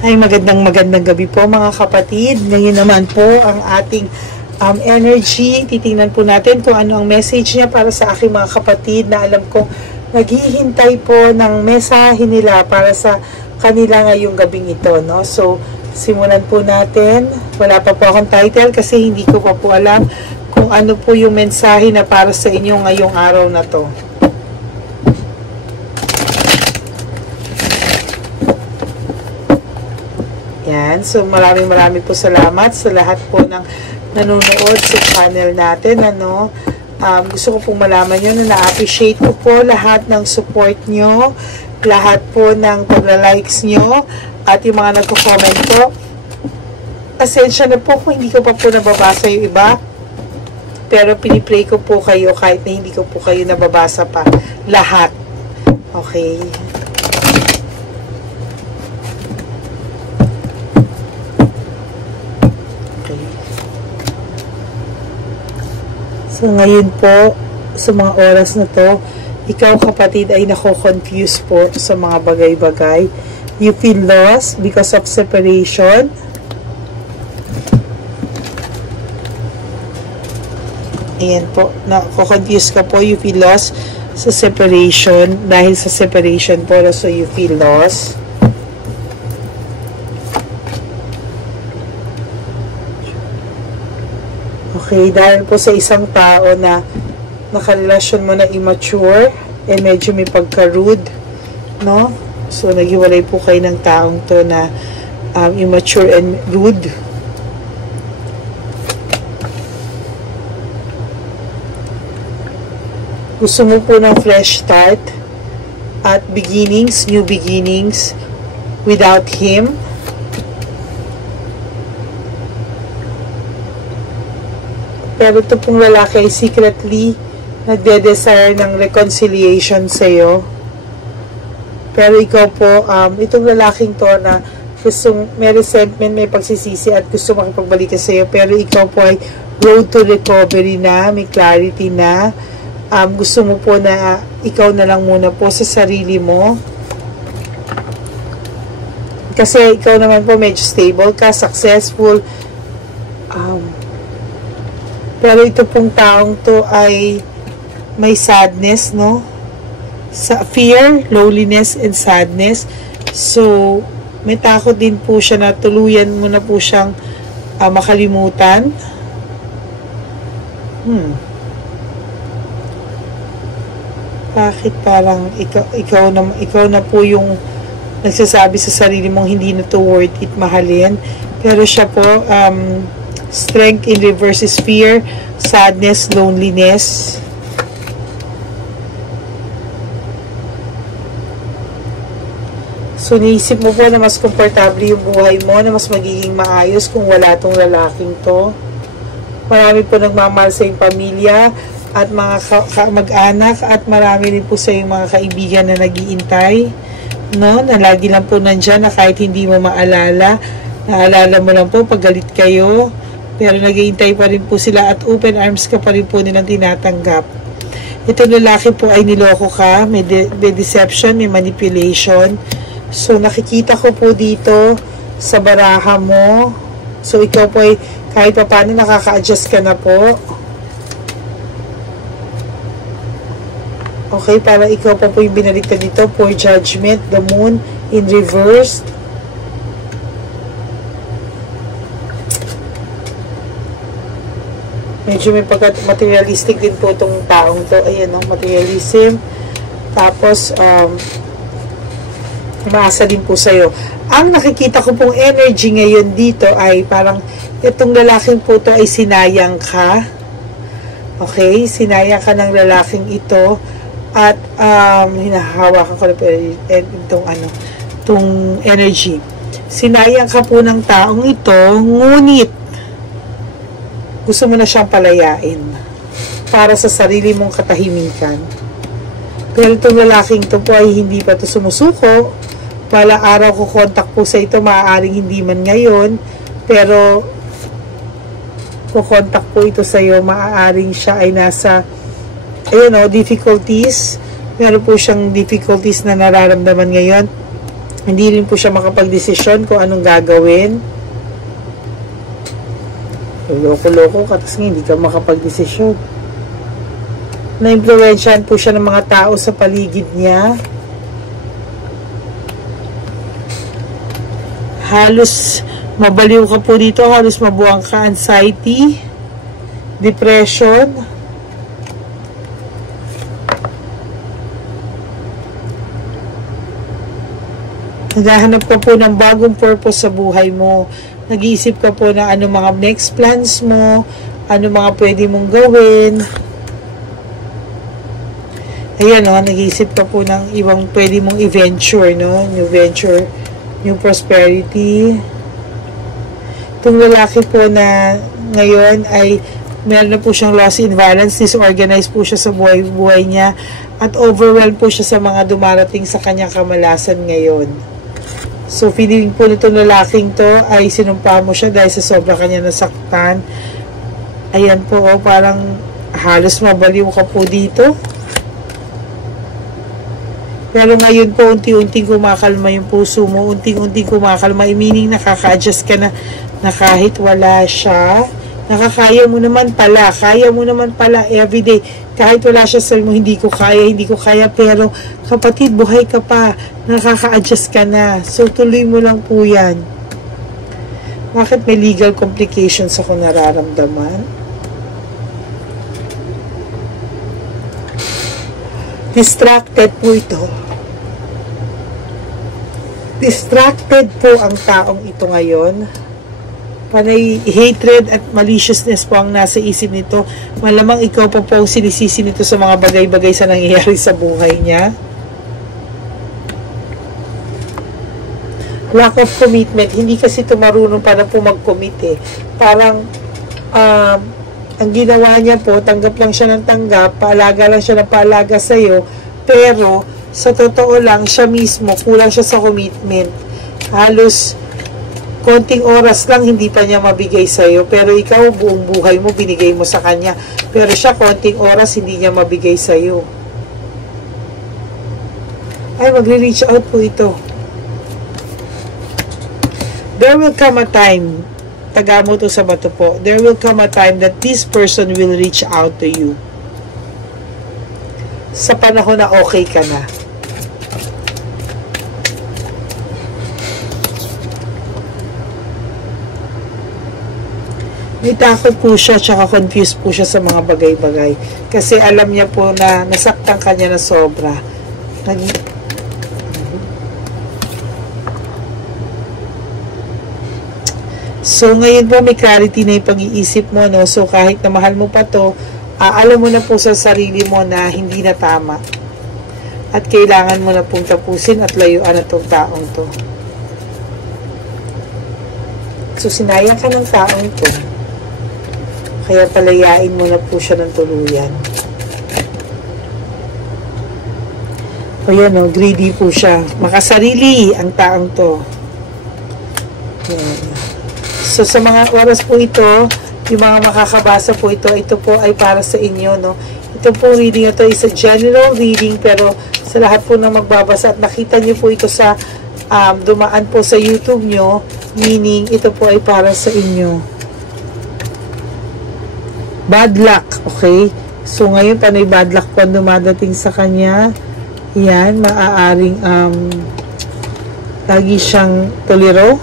Ay, magandang gabi po mga kapatid. Ngayon naman po ang ating energy. Titingnan po natin kung ano ang message niya para sa aking mga kapatid na alam kong naghihintay po ng mensahe nila para sa kanila ngayong gabing ito. No? So, simulan po natin. Wala pa po akong title kasi hindi ko pa po alam kung ano po yung mensahe na para sa inyo ngayong araw na to. Yan. So, maraming po salamat sa lahat po ng nanonood sa channel natin. Ano? Gusto ko pong malaman nyo na na-appreciate ko po lahat ng support nyo, lahat po ng pagla-likes nyo, at yung mga nagko-comment po. Pasensya na po kung hindi ko pa po nababasa yung iba. Pero pinipray ko po kayo kahit na hindi ko po kayo nababasa pa. Lahat. Okay. So, ngayon po, sa mga oras na to, ikaw kapatid ay nako-confuse po sa mga bagay-bagay. You feel lost because of separation. Ayan po, nako-confuse ka po, you feel lost sa separation. Dahil sa separation po, so you feel lost. Okay, dahil po sa isang tao na nakarelasyon mo na immature and medyo may pagka-rude, no? So, naghiwalay po kayo ng taong to na immature and rude. Gusto mo po ng fresh start at beginnings, new beginnings without him. Pero ito pong lalaki ay secretly nagde-desire ng reconciliation sa'yo. Pero ikaw po, itong lalaking to na gustong may resentment, may pagsisisi at gusto makipagbalik sa'yo. Pero ikaw po ay road to recovery na, may clarity na. Gusto mo po na ikaw na lang muna po sa sarili mo. Kasi ikaw naman po medyo stable ka, successful. Pero ito pong taong to ay may sadness, no? Sa fear, loneliness, and sadness. So, may takot din po siya na tuluyan mo na po siyang makalimutan. Bakit parang ikaw na po yung nagsasabi sa sarili mong hindi na to worth it mahalin? Pero siya po, strength in reverse is fear, sadness, loneliness. So, naisip mo po na mas komportable yung buhay mo, na mas magiging maayos kung wala tong lalaking to. Marami po nagmamahal sa iyong pamilya at mga mag-anak at marami rin po sa iyong mga kaibigan na nag-iintay. No? Na lagi lang po nandyan na kahit hindi mo maalala, naalala mo lang po pag galit kayo. Pero nag-iintay pa rin po sila at open arms ka pa rin po nilang tinatanggap. Itong lalaki po ay niloko ka, may deception, may manipulation. So, nakikita ko po dito sa baraha mo. So, ikaw po ay kahit pa paano nakaka-adjust ka na po. Okay, para ikaw pa po yung binaliktad dito. Poor judgment, the moon in reverse. Medyo may pagka-materialistic din po itong taong to. Ayan, no? Materialism. Tapos, umaasa din po sa'yo. Ang nakikita ko pong energy ngayon dito ay parang itong lalaking po to ay sinayang ka. Okay? Sinayang ka ng lalaking ito. At, hinahawakan ko na itong energy. Sinayang ka po ng taong ito, ngunit, gusto mo na siyang palayain para sa sarili mong katahimikan. Pero itong lalaking to po ay hindi pa to sumusuko. Wala araw ko contact po sa ito, maaaring hindi man ngayon, pero kukontak po ito sa iyo, maaaring siya ay nasa difficulties. Meron po siyang difficulties na nararamdaman ngayon Hindi rin po siya makapag-desisyon kung anong gagawin. Loko-loko ka, tapos hindi ka makapag-desisyon. Na-influensyahan po siya ng mga tao sa paligid niya. Halos mabaliw ka po dito, halos mabuwang ka, anxiety, depression. Naghahanap ka po ng bagong purpose sa buhay mo. Nag-iisip ka po na ano mga next plans mo, ano mga pwede mong gawin. Ayan, no, nag-iisip ka po ng ibang pwede mong i-venture, no? New venture, new prosperity. Itong lalaki po na ngayon ay meron na po siyang loss in balance, disorganized po siya sa buhay niya, at overwhelmed po siya sa mga dumarating sa kanyang kamalasan ngayon. So, feeling po nitong lalaking to ay sinumpa mo siya dahil sa sobra kanya nasaktan. Ayan po, oh, parang halos mabaliw ka po dito. Pero ngayon po, unti-unting kumakalma yung puso mo, unting-unting kumakalma, meaning nakaka-adjust ka na kahit wala siya, nakakaya mo naman pala, kaya mo naman pala everyday, kahit wala siya sa mo, hindi ko kaya, pero kapatid, buhay ka pa, nakaka-adjust ka na, so tuloy mo lang po yan. Bakit may legal complications ako nararamdaman? Distracted po ito. Distracted po ang taong ito ngayon. Panay hatred at maliciousness po ang nasa isip nito. Malamang ikaw po ang sinisisi nito sa mga bagay-bagay sa nangyayari sa buhay niya. Lack of commitment. Hindi kasi ito marunong para po mag-commit eh. Parang ang ginawa niya po, tanggap lang siya ng tanggap, paalaga lang siya ng paalaga sa'yo, pero sa totoo lang, siya mismo, kulang siya sa commitment. Halos konting oras lang hindi pa niya mabigay sa'yo, pero ikaw buong buhay mo binigay mo sa kanya, pero siya konting oras hindi niya mabigay sa'yo. Ay, magre-reach out po ito. There will come a time, taga mo to sa bato po, there will come a time that this person will reach out to you. Sa panahon na okay ka na. May takot po siya, tsaka confused po siya sa mga bagay-bagay. Kasi alam niya po na nasaktan ka niya na sobra. So, ngayon po may clarity na yung pag-iisip mo, no? So, kahit na mahal mo pa to, alam mo na po sa sarili mo na hindi na tama. At kailangan mo na pong tapusin at layuan na itong taong to. So, sinayang ka ng taong to. Kaya palayain mo na po siya ng tuluyan. O yan, no? Greedy po siya. Makasarili ang taong to. Yan. So, sa mga oras po ito, yung mga makakabasa po ito po ay para sa inyo, no? Ito po reading ito is a general reading, pero sa lahat po na magbabasa at nakita nyo po ito sa dumaan po sa YouTube nyo, meaning ito po ay para sa inyo. Bad luck, okay? So, ngayon, panay bad luck po dumadating sa kanya. Yan, maaaring lagi siyang tuliro.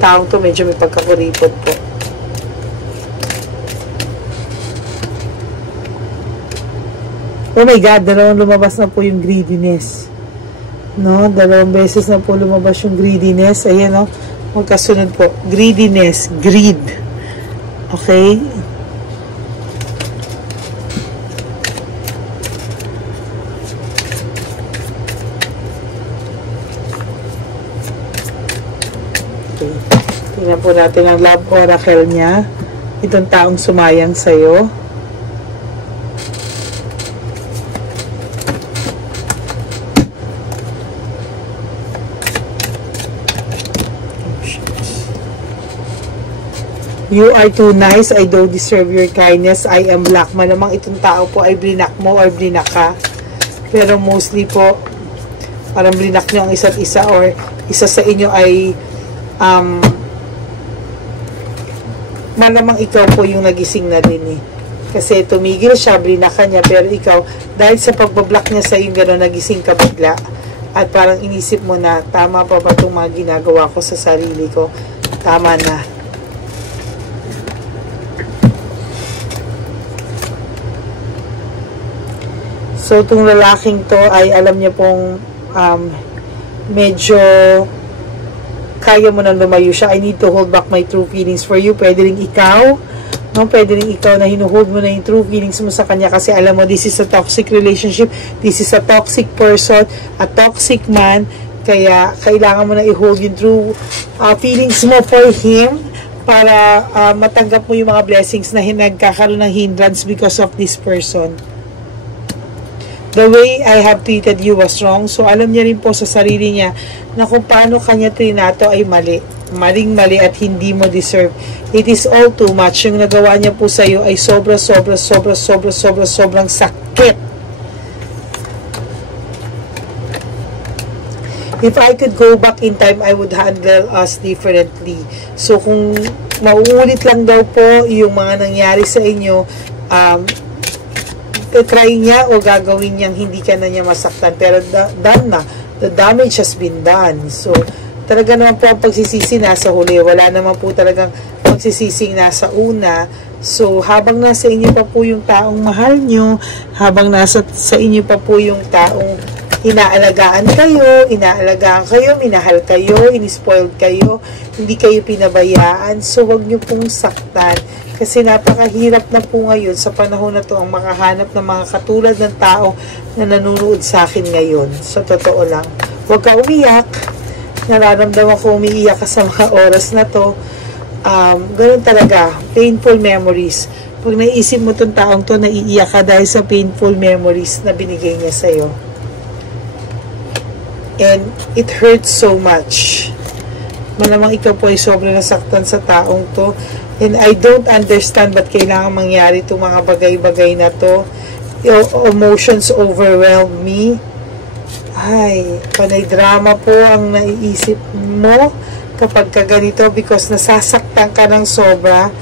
Taong to medyo may pagkakuripot po. Oh my God, dalawang lumabas na po yung greediness. No, dalawang beses na po lumabas yung greediness. Ayan, no, magkasunod po. Greediness, greed. Okay? Tingnan po natin ang love oracle niya. Itong taong sumayang sa'yo. You are too nice. I don't deserve your kindness. I am black. Malamang itong tao po ay blinak mo or blinak ka. pero mostly po parang blinak nyo ang isa't isa, or isa sa inyo ay malamang ikaw po yung nagising na din eh. Kasi tumigil siya, blinakan niya, pero ikaw, dahil sa pagbablock niya sa yung gano'n, nagising ka bigla. At parang inisip mo na, tama pa ba itong mga ginagawa ko sa sarili ko? Tama na. So, itong lalaking to ay alam niya pong medyo kaya mo nang lumayo siya. I need to hold back my true feelings for you. Pwede rin ikaw, no? Pwede rin ikaw na hinuhold mo na yung true feelings mo sa kanya kasi alam mo, this is a toxic relationship, this is a toxic person, a toxic man, kaya kailangan mo na i-hold yung true feelings mo for him para matanggap mo yung mga blessings na nagkakaroon ng hindrance because of this person. The way I have treated you was wrong. So, alam niya rin po sa sarili niya na kung paano kanya trinato ay mali. Maling-mali at hindi mo deserve. It is all too much. Yung nagawa niya po sa iyo ay sobrang sakit. If I could go back in time, I would handle us differently. So, kung mauulit lang daw po yung mga nangyari sa inyo, try niya o gagawin niyang hindi ka na niya masaktan, pero done na, the damage has been done. So talaga naman po ang pagsisisi nasa huli, wala naman po talagang pagsisising nasa una. So habang nasa inyo pa po yung taong mahal nyo, habang nasa sa inyo pa po yung taong inaalagaan kayo, minahal kayo, inispoiled kayo, hindi kayo pinabayaan, so wag nyo pong saktan. Kasi napakahirap na po ngayon sa panahon na to ang makahanap ng mga katulad ng tao na nanonood sa akin ngayon. Sa totoo lang. Huwag ka umiyak. Nararamdaman ko umiiyak ka sa mga oras na to. Ganun talaga. Painful memories. Pag naisip mo tong taong to, naiiyak ka dahil sa painful memories na binigay niya sa'yo. And it hurts so much. Malamang ikaw po ay sobrang nasaktan sa taong to. And I don't understand ba't kailangan mangyari itong mga bagay-bagay na to. Emotions overwhelm me. Ay, panay drama po ang naiisip mo kapag ka ganito because nasasaktan ka ng sobra.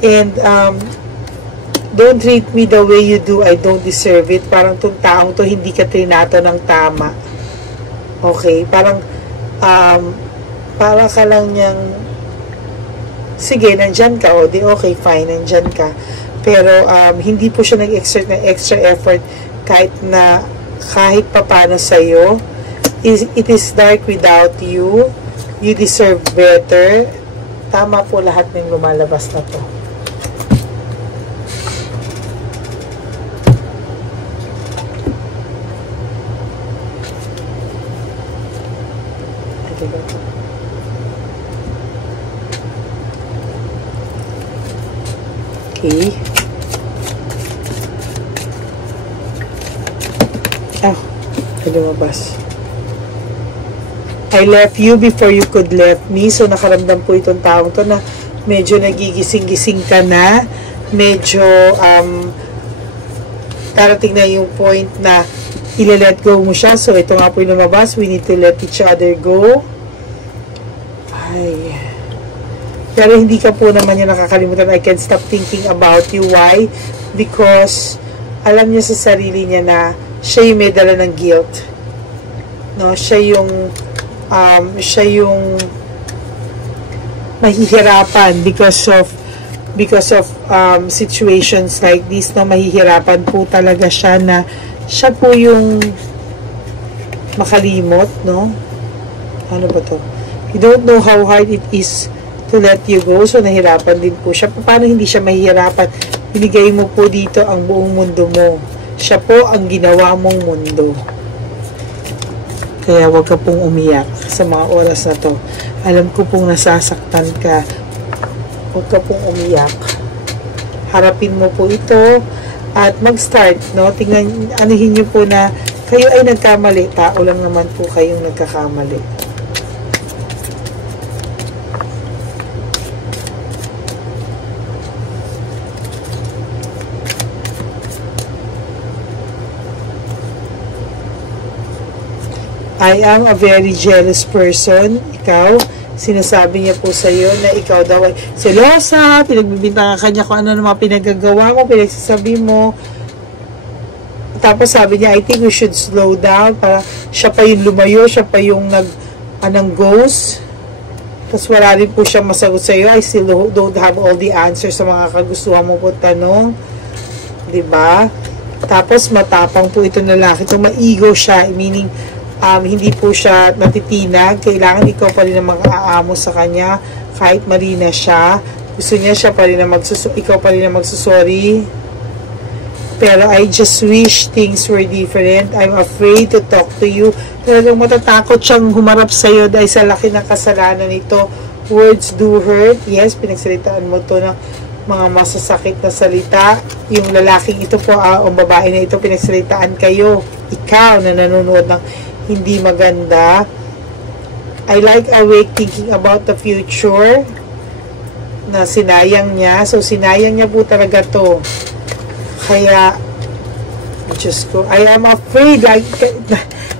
And don't treat me the way you do. I don't deserve it. Parang itong taong to hindi ka trinato ng tama. Okay? Parang para ka lang niyang sige, nandyan ka, o di okay, fine, nandyan ka. Pero, hindi po siya nag-exert ng extra effort kahit papano sa'yo. It is dark without you. You deserve better. Tama po lahat ng lumalabas na to. Okay. Lumabas. I left you before you could left me. So, nakaramdam po itong taong to na medyo nagigising-gising ka na. Medyo, darating na yung point na ile-let go mo siya. So, ito nga po yung lumabas. We need to let each other go. Ay. Pero hindi ka po naman yung nakakalimutan. I can't stop thinking about you. Why? Because alam niya sa sarili niya na siya yung may dala ng guilt. No? Siya yung mahihirapan because of situations like this. No? Mahihirapan po talaga siya na siya po yung makalimot. No? Ano ba to? You don't know how hard it is to let you go. So, nahirapan din po siya. Paano hindi siya mahihirapan? Binigay mo po dito ang buong mundo mo. Siya po ang ginawa mong mundo. Kaya huwag ka pong umiyak sa mga oras na to. Alam ko pong nasasaktan ka. Huwag ka pong umiyak. Harapin mo po ito at mag-start. No? Tingnan, anuhin nyo po na kayo ay nagkamali. Tao lang naman po kayong nagkakamali. I am a very jealous person. Ikaw, sinasabi niya po sa iyo na ikaw daw ay selosa, pinagbibintangan kanya kung ano na mga pinagagawa mo, pinagsasabi mo. Tapos sabi niya, I think we should slow down. Para siya pa yung lumayo, siya pa yung anong goes. Tapos wala rin po siya masagot sa iyo. I still don't have all the answers sa mga kagustuhan mo po tanong. Diba? Tapos matapang po ito na lalaki. Ito maigo siya, meaning hindi po siya natitinag. Kailangan ikaw pa rin ang mag-aamo sa kanya kahit mali na siya. Gusto niya siya pa rin na ikaw pa rin na magsusorry. Pero I just wish things were different. I'm afraid to talk to you. Talagang matatakot siyang humarap sa iyo dahil sa laki ng kasalanan nito. Words do hurt. Yes, pinagsalitaan mo to ng mga masasakit na salita. Yung lalaking ito po, o babae na ito, pinagsalitaan kayo. Ikaw na nanonood ng hindi maganda. I like awake thinking about the future na sinayang niya. So, sinayang niya po talaga to. Kaya, Diyos ko, I am afraid.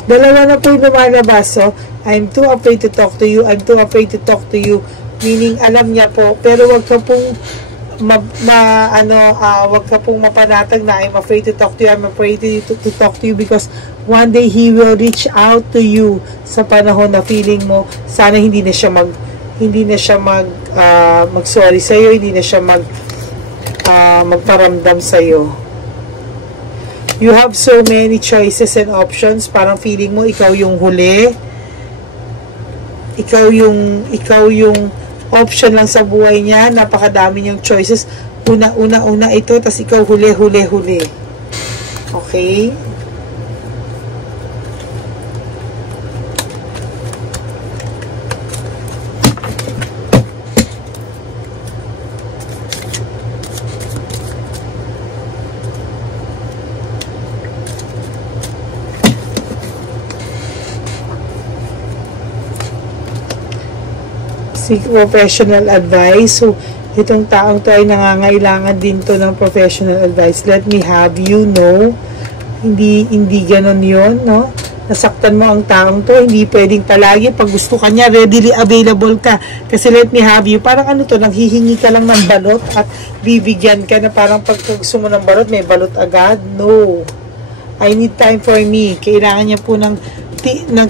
Dalawa na po yung lumalabas. So, I'm too afraid to talk to you. I'm too afraid to talk to you. Meaning, alam niya po. Pero wag ka pong wag ka pong mapanatag na I'm afraid to talk to you. I'm afraid to talk to you because one day he will reach out to you sa panahon na feeling mo sana hindi na siya mag-sorry sa iyo, hindi na siya magparamdam sa iyo. You have so many choices and options. Parang feeling mo ikaw yung huli. Ikaw yung option lang sa buhay niya. Napakadami niyang choices. Una ito, tas ikaw huli. Okay? Seek professional advice. So, itong taong to ay nangangailangan din to ng professional advice. Let me have you know. Hindi ganon yun, no? Nasaktan mo ang taong to. Hindi pwedeng palagi. Pag gusto ka niya, readily available ka. Kasi let me have you. Parang ano to, nanghihingi ka lang ng balot at bibigyan ka na parang pag gusto mo ng balot, may balot agad. No. I need time for me. Kailangan niya po ng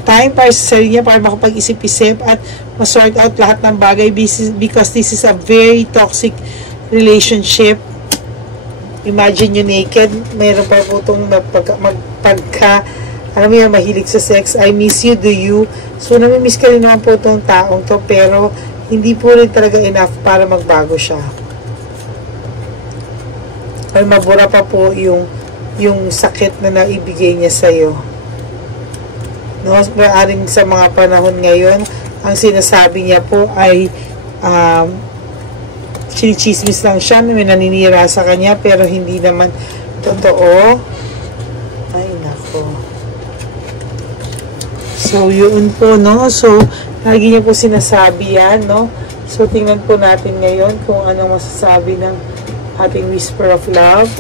time para sa sarili niya para makapag-isip-isip at ma-sort out lahat ng bagay because this is a very toxic relationship. Imagine you naked, mayroon pa po itong alam mo yan, mahilig sa sex. I miss you, do you? So, namimiss ka rin naman po itong taong to, pero hindi po rin talaga enough para magbago siya. Ay mabura pa po yung sakit na naibigay niya sa'yo. No, maaring sa mga panahon ngayon, ang sinasabi niya po ay chinichismis lang siya, may naninira sa kanya, pero hindi naman totoo. Ay, nako. So, yun po, no? So, lagi niya po sinasabi yan, no? So, tingnan po natin ngayon kung anong masasabi ng ating whisper of love.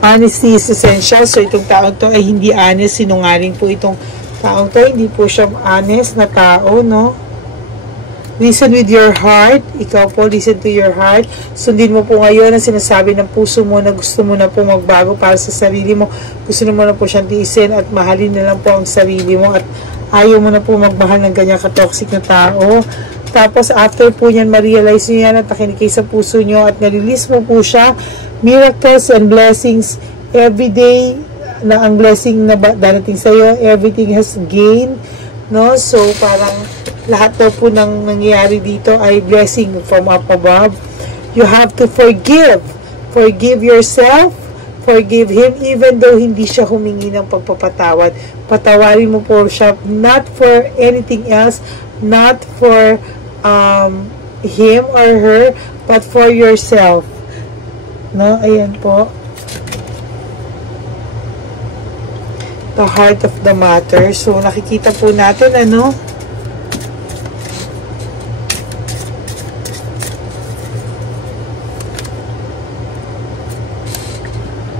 Honesty is essential. So, itong taong to ay hindi honest. Sinungaling po itong taong to. Hindi po siya honest na tao, no? Listen with your heart. Ikaw po, listen to your heart. Sundin mo po ngayon ang sinasabi ng puso mo na gusto mo na po magbago para sa sarili mo. Gusto mo na po siyang tiisin at mahalin na lang po ang sarili mo at ayaw mo na po magmahal ng ganyan ka-toxic na tao. Tapos, after po niyan, ma-realize niyo yan at nakinig kayo sa puso niyo at nalilis mo po siya. Miracles and blessings every day na ang blessing na darating sa iyo, everything has gain, no? So parang lahat daw po ng nangyayari dito ay blessing from up above. You have to forgive yourself, forgive him even though hindi siya humingi ng pagpapatawad. Patawarin mo po siya, not for anything else, not for him or her, but for yourself. No, ayan po. The heart of the matter. So, nakikita po natin, ano?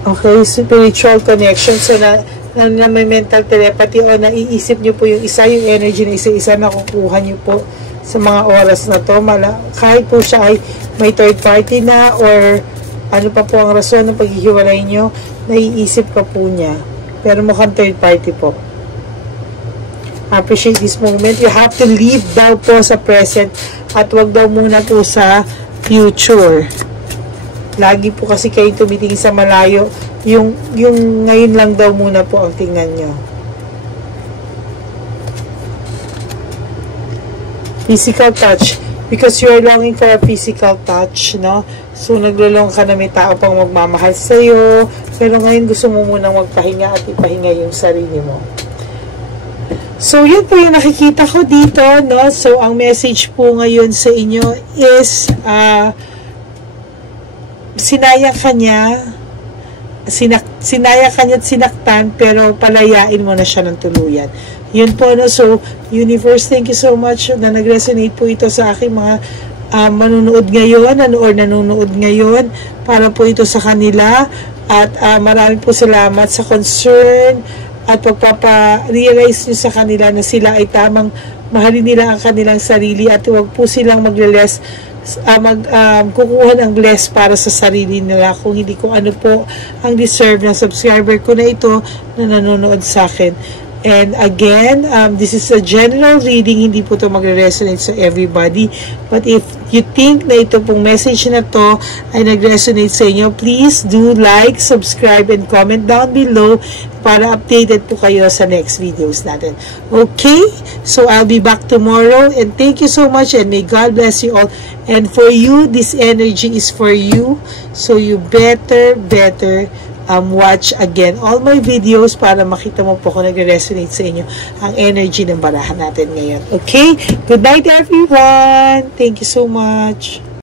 Okay, spiritual connection. So, na may mental telepathy o naiisip nyo po yung isa, yung energy na isa-isa na kukuha nyo po sa mga oras na to. Kahit po siya ay may third party na or ano pa po ang rason ng paghihiwalay nyo, naiisip ka po niya. Pero mukhang third party po. Appreciate this moment. You have to live daw po sa present at wag daw muna po sa future. Lagi po kasi kayo tumitingin sa malayo. Yung ngayon lang daw muna po ang tingnan nyo. Physical touch. Because you're longing for a physical touch, no? So, naglulong ka na may tao pang magmamahal sa'yo. Pero ngayon gusto mo munang magpahinga at ipahinga yung sarili mo. So, yun po yung nakikita ko dito, no? So, ang message po ngayon sa inyo is, sinaya ka niya at sinaktan, pero palayain mo na siya ng tuluyan. Yun po, no? So, Universe, thank you so much na nag-resonate po ito sa aking mga manonood ngayon, nanonood ngayon, para po ito sa kanila. At maraming po salamat sa concern at pagpapa-realize nyo sa kanila na sila ay tamang mahalin nila ang kanilang sarili at huwag po silang kukuha ng bless para sa sarili nila kung hindi ko ano po ang deserve ng subscriber ko na ito na nanonood sa akin. And again, this is a general reading, hindi po ito magre-resonate sa everybody. But if you think na ito pong message na to ay nag-resonate sa inyo, please do like, subscribe, and comment down below para updated po kayo sa next videos natin. Okay? So, I'll be back tomorrow. And thank you so much and may God bless you all. And for you, this energy is for you. So, you better watch again all my videos para makita mo po kung nag-resonate sa inyo ang energy ng barahan natin ngayon. Okay? Good night everyone! Thank you so much!